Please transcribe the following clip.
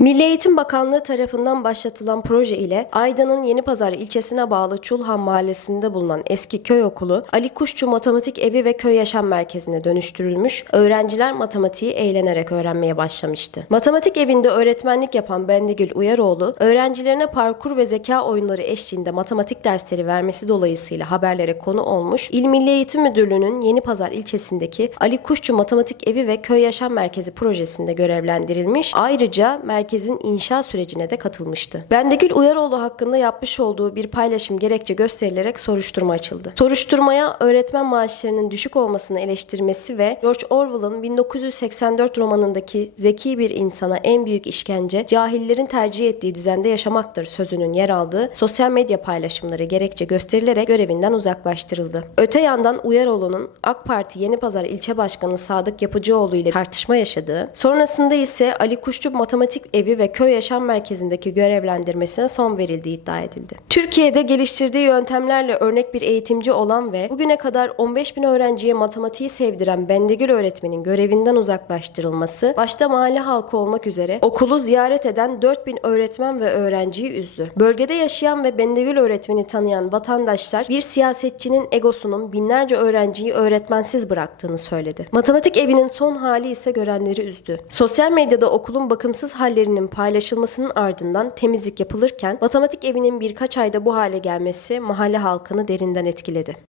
Milli Eğitim Bakanlığı tarafından başlatılan proje ile Aydın'ın Yenipazar ilçesine bağlı Çulhan mahallesinde bulunan eski köy okulu Ali Kuşçu Matematik Evi ve Köy Yaşam Merkezi'ne dönüştürülmüş, öğrenciler matematiği eğlenerek öğrenmeye başlamıştı. Matematik evinde öğretmenlik yapan Bendigül Uyaroğlu, öğrencilerine parkur ve zeka oyunları eşliğinde matematik dersleri vermesi dolayısıyla haberlere konu olmuş, İl Milli Eğitim Müdürlüğü'nün Yenipazar ilçesindeki Ali Kuşçu Matematik Evi ve Köy Yaşam Merkezi projesinde görevlendirilmiş, ayrıca merkezin inşa sürecine de katılmıştı. Bendegül Uyaroğlu hakkında yapmış olduğu bir paylaşım gerekçe gösterilerek soruşturma açıldı. Soruşturmaya öğretmen maaşlarının düşük olmasını eleştirmesi ve George Orwell'ın 1984 romanındaki zeki bir insana en büyük işkence cahillerin tercih ettiği düzende yaşamaktır sözünün yer aldığı sosyal medya paylaşımları gerekçe gösterilerek görevinden uzaklaştırıldı. Öte yandan Uyaroğlu'nun AK Parti Yenipazar İlçe Başkanı Sadık Yapıcıoğlu ile tartışma yaşadığı, sonrasında ise Ali Kuşçu Matematik Evi ve Köy Yaşam Merkezi'ndeki görevlendirmesine son verildiği iddia edildi. Türkiye'de geliştirdiği yöntemlerle örnek bir eğitimci olan ve bugüne kadar 15 bin öğrenciye matematiği sevdiren Bendegül öğretmenin görevinden uzaklaştırılması, başta mahalle halkı olmak üzere okulu ziyaret eden 4 bin öğretmen ve öğrenciyi üzdü. Bölgede yaşayan ve Bendegül öğretmeni tanıyan vatandaşlar bir siyasetçinin egosunun binlerce öğrenciyi öğretmensiz bıraktığını söyledi. Matematik evinin son hali ise görenleri üzdü. Sosyal medyada okulun bakımsız hallerinin paylaşılmasının ardından temizlik yapılırken matematik evinin birkaç ayda bu hale gelmesi mahalle halkını derinden etkiledi.